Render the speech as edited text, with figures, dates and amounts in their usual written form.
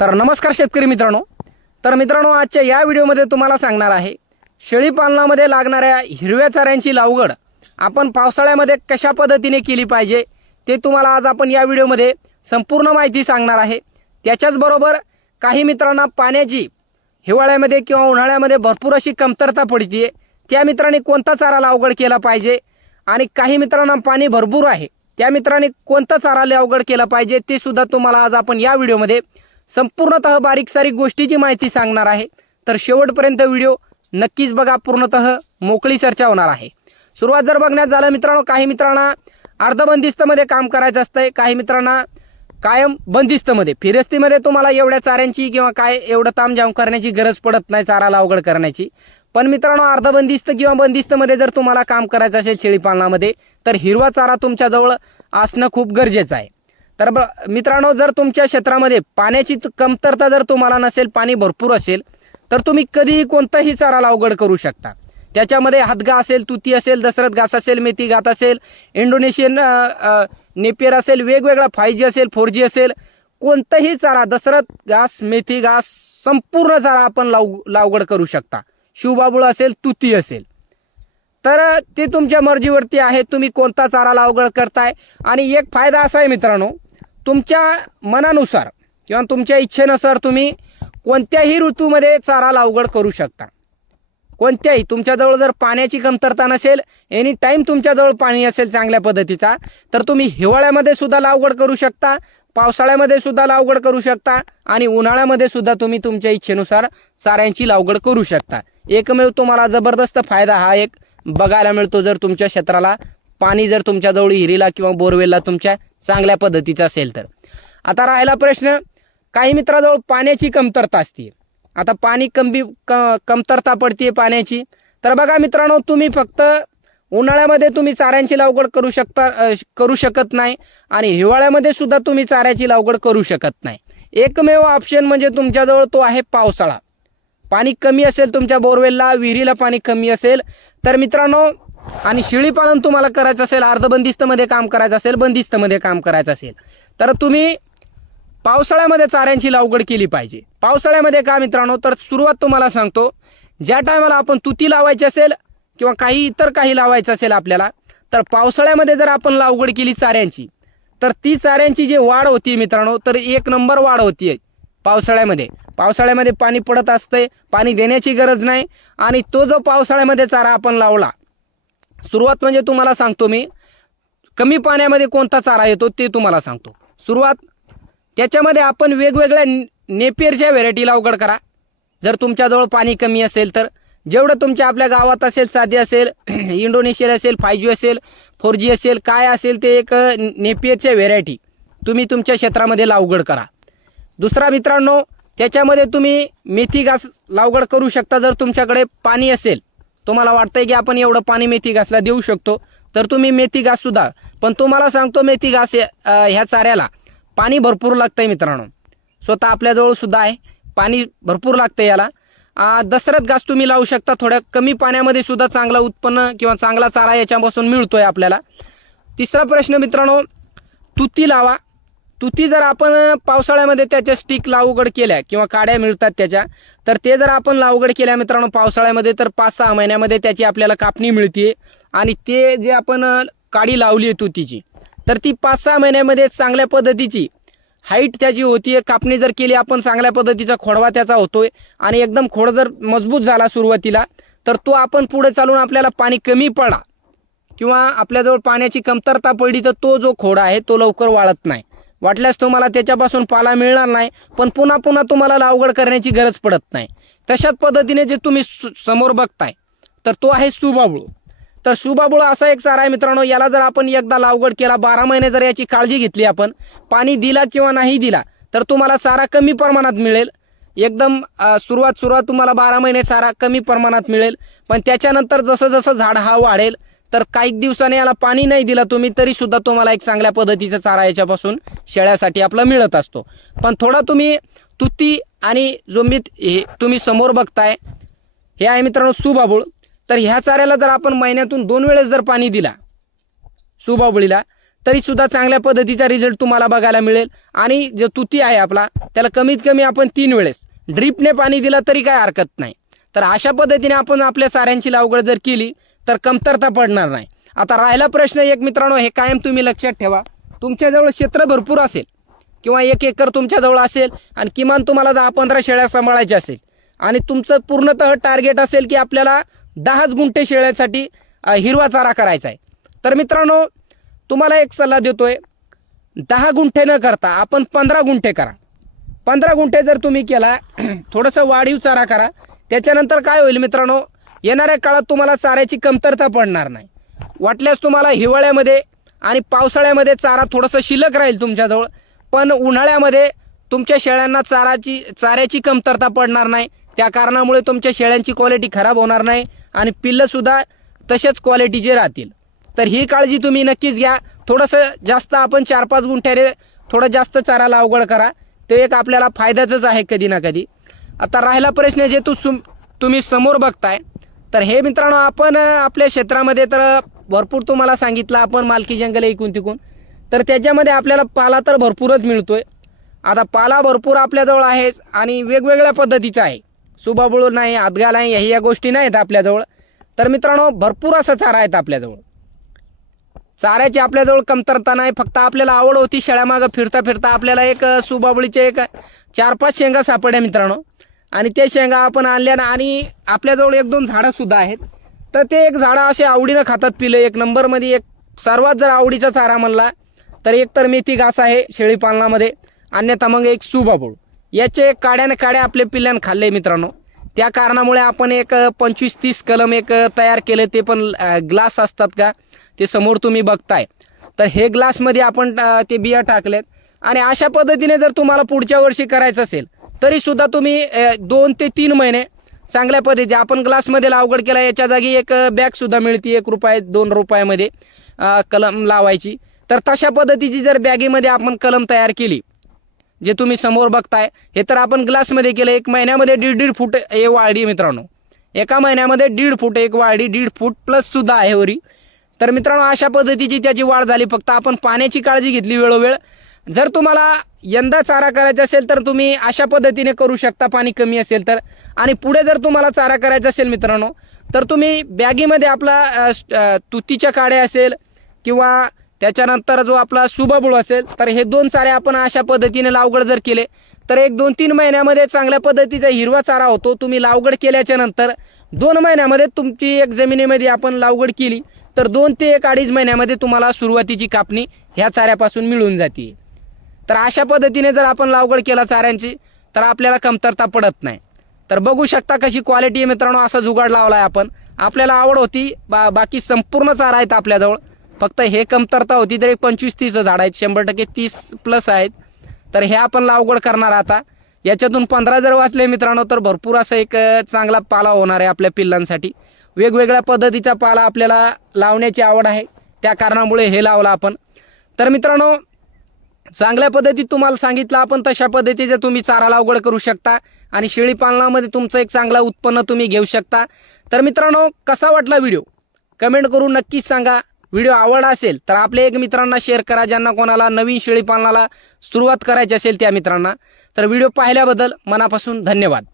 तर नमस्कार शेतकरी मित्रांनो. तर मित्रांनो, आजच्या या व्हिडिओमध्ये तुम्हाला सांगणार आहे शेळी पालनामध्ये लागणाऱ्या हिरव्या चाऱ्यांची लागवड आपण पावसाळ्यामध्ये कशा पद्धतीने केली पाहिजे ते तुम्हाला आज आपण या व्हिडिओमध्ये संपूर्ण माहिती सांगणार आहे. त्याच्याच बरोबर काही मित्रांना पाण्याची हिवाळ्यामध्ये किंवा उन्हाळ्यामध्ये भरपूर अशी कमतरता पडते, त्या मित्रांनी कोणता चारा लागवड केला पाहिजे आणि काही मित्रांना पाणी भरपूर आहे त्या मित्रांनी कोणता चारा लागवड केला पाहिजे ते सुद्धा तुम्हाला आज आपण या व्हिडिओमध्ये संपूर्णतः बारीक सारीक गोष्टीची माहिती सांगणार आहे. तर शेवटपर्यंत व्हिडिओ नक्कीच बघा, पूर्णतः मोकळी चर्चा होणार आहे. सुरुवात जर बघण्यात झालं मित्रांनो, काही मित्रांना अर्धबंदिस्तमध्ये काम करायचं असतंय, काही मित्रांना कायम बंदिस्तमध्ये फिरस्तीमध्ये तुम्हाला एवढ्या चाऱ्यांची किंवा काय एवढं तामझाम करण्याची गरज पडत नाही चारा लागवड करण्याची. पण मित्रांनो, अर्धबंदिस्त किंवा बंदिस्तमध्ये जर तुम्हाला काम करायचं असेल शेळीपालनामध्ये तर हिरवा चारा तुमच्याजवळ असणं खूप गरजेचं आहे. तर मित्रांनो, जर तुमच्या क्षेत्रामध्ये पाण्याची कमतरता जर तुम्हाला नसेल, पाणी भरपूर असेल, तर तुम्ही कधीही कोणताही चारा लागवड करू शकता. त्याच्यामध्ये हातगा असेल, तुती असेल, दशरथ घास असेल, मेथी घात असेल, इंडोनेशियन नेपियर असेल, वेगवेगळा 5G असेल, 4G असेल, कोणताही चारा, दशरथ घास, मेथी घास, संपूर्ण चारा आपण लागवड करू शकता. शिवबाबुळ असेल, तुती असेल, तर ते तुमच्या मर्जीवरती आहे तुम्ही कोणता चारा लागवड करताय. आणि एक फायदा असा आहे मित्रांनो, तुमच्या मनानुसार किंवा तुमच्या इच्छेनुसार तुम्ही कोणत्याही ऋतूमध्ये चारा लागवड करू शकता. कोणत्याही, तुमच्याजवळ जर पाण्याची कमतरता नसेल, एनी टाईम तुमच्याजवळ पाणी असेल चांगल्या पद्धतीचा, तर तुम्ही हिवाळ्यामध्ये सुद्धा लागवड करू शकता, पावसाळ्यामध्ये सुद्धा लागवड करू शकता आणि उन्हाळ्यामध्ये सुद्धा तुम्ही तुमच्या इच्छेनुसार चाऱ्यांची लागवड करू शकता. एकमेव तुम्हाला जबरदस्त फायदा हा एक बघायला मिळतो जर तुमच्या क्षेत्राला पाणी जर तुमच्याजवळ हिरीला किंवा बोरवेलला तुमच्या चांगल्या पद्धतीचा असेल तर. आता राहिला प्रश्न, काही मित्राजवळ पाण्याची कमतरता असते. आता पाणी कमतरता पडते पाण्याची, तर बघा मित्रांनो, तुम्ही फक्त उन्हाळ्यामध्ये तुम्ही चाऱ्यांची लागवड करू शकत नाही आणि हिवाळ्यामध्ये सुद्धा तुम्ही चाऱ्याची लागवड करू शकत नाही. एकमेव ऑप्शन म्हणजे तुमच्याजवळ तो आहे पावसाळा. पाणी कमी असेल तुमच्या बोरवेलला, विहिरीला पाणी कमी असेल तर मित्रांनो, आणि शेळीपालन तुम्हाला करायचं असेल, अर्धबंदिस्तमध्ये काम करायचं असेल, बंदिस्तमध्ये काम करायचं असेल, तर तुम्ही पावसाळ्यामध्ये चाऱ्यांची लागवड केली पाहिजे. पावसाळ्यामध्ये का मित्रांनो, तर सुरुवात तुम्हाला सांगतो, ज्या टायमाला आपण तुती लावायची असेल किंवा काही लावायचं असेल आपल्याला, तर पावसाळ्यामध्ये जर आपण लागवड केली चाऱ्यांची, तर ती चाऱ्यांची जी वाढ होती मित्रांनो, तर एक नंबर वाढ होतीये पावसाळ्यामध्ये. पावसाळ्यामध्ये पाणी पडत असतंय, पाणी देण्याची गरज नाही. आणि तो जो पावसाळ्यामध्ये चारा आपण लावला, सुरुवात म्हणजे तुम्हाला सांगतो मी, कमी पाण्यामध्ये कोणता चारा येतो ते तुम्हाला सांगतो. सुरुवात त्याच्यामध्ये आपण वेगवेगळ्या नेपियरच्या व्हेरायटी लागवड करा. जर तुमच्याजवळ पाणी कमी असेल तर जेवढं तुमच्या आपल्या गावात असेल, साधी असेल, इंडोनेशियन असेल, 5G असेल, 4G असेल, काय असेल ते एक नेपियरच्या व्हेरायटी तुम्ही तुमच्या क्षेत्रामध्ये लागवड करा. दुसरा मित्रांनो, त्याच्यामध्ये तुम्ही मेथी घास लागवड करू शकता. जर तुमच्याकडे पाणी असेल, तुम्हाला वाटतंय की आपण एवढं पाणी मेथी घासला देऊ शकतो, तर तुम्ही मेथी घास सुद्धा. पण तुम्हाला सांगतो, मेथी घास ह्या चाऱ्याला पाणी भरपूर लागतंय मित्रांनो. स्वतः आपल्याजवळ सुद्धा आहे, पाणी भरपूर लागतंय याला. दशरथ घास तुम्ही लावू शकता, थोड्या कमी पाण्यामध्ये सुद्धा चांगलं उत्पन्न किंवा चांगला चारा याच्यापासून मिळतोय आपल्याला. तिसरा प्रश्न मित्रांनो, तुती लावा. तुती जर आपण पावसाळ्यामध्ये त्याच्या स्टिक लागवड केल्या किंवा काड्या मिळतात त्याच्या, तर ते जर आपण लागवड केल्या मित्रांनो पावसाळ्यामध्ये, तर 5-6 महिन्यामध्ये त्याची आपल्याला कापणी मिळते. आणि ते जे आपण काडी लावली आहे तुतीची, तर ती 5-6 महिन्यामध्ये चांगल्या पद्धतीची हाईट त्याची होतीये. कापणी जर केली आपण, चांगल्या पद्धतीचा खोडवा त्याचा होतोय आणि एकदम खोड जर मजबूत झाला सुरुवातीला, तर तो आपण पुढे चालून आपल्याला पाणी कमी पडा किंवा आपल्याजवळ पाण्याची कमतरता पडली, तर तो जो खोड आहे तो लवकर वाळत नाही. वाटल्यास तुम्हाला त्याच्यापासून पाला मिळणार नाही, पण पुन्हा पुन्हा तुम्हाला लागवड करण्याची गरज पडत नाही. तशाच पद्धतीने जे तुम्ही समोर बघताय, तर तो आहे सुबाबुळ. तर सुबाबुळ असा एक चारा आहे मित्रांनो, याला जर आपण एकदा लागवड केला, 12 महिने जर याची काळजी घेतली आपण, पाणी दिला किंवा नाही दिला, तर तुम्हाला चारा कमी प्रमाणात मिळेल. एकदम सुरुवात तुम्हाला 12 महिने चारा कमी प्रमाणात मिळेल. पण त्याच्यानंतर जसं जसं झाड हा वाढेल, तर काही दिवसाने याला पाणी नाही दिला तुम्ही, तरी सुद्धा तुम्हाला एक चांगल्या पद्धतीचा चारा याच्यापासून शेळ्यासाठी आपला मिळत असतो. पण थोडा तुम्ही तुती आणि जोमीत हे तुम्ही समोर बघताय, हे आहे मित्रांनो सुबाबुळ. तर ह्या चाऱ्याला जर आपण महिन्यातून 2 वेळेस जर पाणी दिला सुबाबुळीला, तरी सुद्धा चांगल्या पद्धतीचा रिझल्ट तुम्हाला बघायला मिळेल। आणि जो तुती आहे आपला त्याला कमीत कमी आपण 3 वेळेस ड्रिपने पाणी दिलं तरी काय हरकत नाही। तर अशा पद्धतीने आपण आपल्या साऱ्यांची लागवड जर केली तर कमतरता पडणार नाही। आता राहिला प्रश्न एक मित्रांनो, हे कायम तुम्ही लक्षात ठेवा, तुमच्याजवळ क्षेत्र भरपूर असेल किंवा 1 एकर तुमच्याजवळ असेल आणि किमान तुम्हाला 10-15 शेळ्या सांभाळायच्या असेल आणि तुमचं पूर्णतः टार्गेट असेल की आपल्याला 10 गुंठे शेळ्यासाठी हिरवा चारा करायचा आहे, तर मित्रांनो तुम्हाला एक सल्ला देतोय, 10 गुंठे न करता आपण 15 गुंठे करा। 15 गुंठे जर तुम्ही केला, थोडंसं वाढीव चारा करा, त्याच्यानंतर काय होईल मित्रांनो, येणाऱ्या काळात तुम्हाला चाऱ्याची कमतरता पडणार नाही। वाटल्यास तुम्हाला हिवाळ्यामध्ये आणि पावसाळ्यामध्ये चारा थोडंसं शिल्लक राहील तुमच्याजवळ, पण उन्हाळ्यामध्ये तुमच्या शेळ्यांना चाऱ्याची कमतरता पडणार नाही। त्या कारणामुळे तुमच्या शेळ्यांची क्वालिटी खराब होणार नाही आणि पिल्लंसुद्धा तसेच क्वालिटीचे राहतील। तर ही काळजी तुम्ही नक्कीच घ्या। थोडंसं जास्त आपण 4-5 गुंठ्याने थोडं जास्त चारा लागवड करा, ते एक आपल्याला फायद्याचंच आहे कधी ना कधी। आता राहिला प्रश्न जे तुम्ही समोर बघताय, तर हे मित्रांनो आपण आपल्या क्षेत्रामध्ये तर भरपूर तुम्हाला सांगितलं आपण मालकी जंगल इकून तिकून, तर त्याच्यामध्ये आपल्याला पाला तर भरपूरच मिळतोय। आता पाला भरपूर आपल्याजवळ आहे आणि वेगवेगळ्या पद्धतीचा आहे, सुबाबुळ नाही, हातगा नाही, ह्या गोष्टी नाहीत आपल्याजवळ। तर मित्रांनो भरपूर असा चारा आहेत आपल्याजवळ, चाऱ्याची आपल्याजवळ कमतरता नाही। फक्त आपल्याला आवड होती, शेळ्यामागं फिरता फिरता आपल्याला एक सुबाबुळीचे एक 4-5 शेंगा सापडल्या मित्रांनो, आणि ते शेंगा आपण आणल्या आणि आपल्याजवळ 1-2 झाडं सुद्धा आहेत। तर ते एक झाडं असे आवडीनं खातात पिलं। एक नंबरमध्ये एक सर्वात जर आवडीचा चारा म्हणला तर एक तर मेथी घास आहे शेळी पालनामध्ये, अन्यथा मग एक सुबाबुळ, याचे काड्याने काड्या आपले पिल्ल्यानं खाल्ले मित्रांनो। त्या कारणामुळे आपण एक 25-30 कलम एक तयार केले, ते पण ग्लास असतात का ते समोर तुम्ही बघताय, तर हे ग्लासमध्ये आपण ते बिया टाकलेत। आणि अशा पद्धतीने जर तुम्हाला पुढच्या वर्षी करायचं असेल तरी सुद्धा तुम्ही 2 ते 3 महिने चांगल्या पद्धतीने आपण ग्लासमध्ये लागवड केला, याच्या जागी एक बॅग सुद्धा मिळते 1 रुपये 2 रुपयामध्ये कलम लावायची। तर तशा पद्धतीची जर बॅगेमध्ये आपण कलम तयार केली, जे तुम्ही समोर बघताय, हे तर आपण ग्लासमध्ये केलं, 1 महिन्यामध्ये 1.5 फूट हे वाढी मित्रांनो, एका महिन्यामध्ये 1.5 फूट एक वाढी, 1.5 फूट प्लस सुद्धा आहे वरी। तर मित्रांनो अशा पद्धतीची त्याची वाढ झाली, फक्त आपण पाण्याची काळजी घेतली वेळोवेळ। जर तुम्हाला यंदा चारा करायचा असेल तर तुम्ही अशा पद्धतीने करू शकता, पाणी कमी असेल तर। आणि पुढे जर तुम्हाला चारा करायचा असेल मित्रांनो, तर तुम्ही बॅगीमध्ये आपला तुतीच्या काड्या असेल किंवा त्याच्यानंतर जो आपला सुबाबुळ असेल, तर हे 2 चारे आपण अशा पद्धतीने लागवड जर केले तर 1-2-3 महिन्यामध्ये चांगल्या पद्धतीचा हिरवा चारा होतो। तुम्ही लागवड केल्याच्या नंतर 2 महिन्यामध्ये तुमची एक जमिनीमध्ये आपण लागवड केली तर 2 ते 1-2.5 महिन्यामध्ये तुम्हाला सुरुवातीची कापणी ह्या चाऱ्यापासून मिळून जाते। तर अशा पद्धतीने जर आपण लागवड केला चाऱ्यांची तर आपल्याला कमतरता पडत नाही। तर बघू शकता कशी क्वालिटी आहे मित्रांनो, असा जुगाड लावलाय आपण। आपल्याला आवड होती, बाकी संपूर्ण चारा आहेत आपल्याजवळ, फक्त हे कमतरता होती तर 25-30 झाड आहेत, 100% 30 प्लस आहेत। तर हे आपण लागवड करणार आता, याच्यातून 15 जर वाचले मित्रांनो तर भरपूर असं एक चांगला पाला होणार आहे आपल्या पिल्लांसाठी। वेगवेगळ्या पद्धतीचा पाला आपल्याला लावण्याची आवड आहे, त्या कारणामुळे हे लावलं आपण। तर मित्रांनो चांगल्या पद्धतीत तुम्हाला सांगितलं आपण, तशा पद्धतीचे तुम्ही चारा लागवड करू शकता आणि शेळी पालनामध्ये तुमचं एक चांगलं उत्पन्न तुम्ही घेऊ शकता। तर मित्रांनो कसा वाटला व्हिडिओ कमेंट करून नक्कीच सांगा। व्हिडिओ आवडला असेल तर आपल्या एक मित्रांना शेअर करा, ज्यांना कोणाला नवीन शेळी पालनाला सुरुवात करायची असेल त्या मित्रांना। तर व्हिडिओ पाहिल्याबद्दल मनापासून धन्यवाद।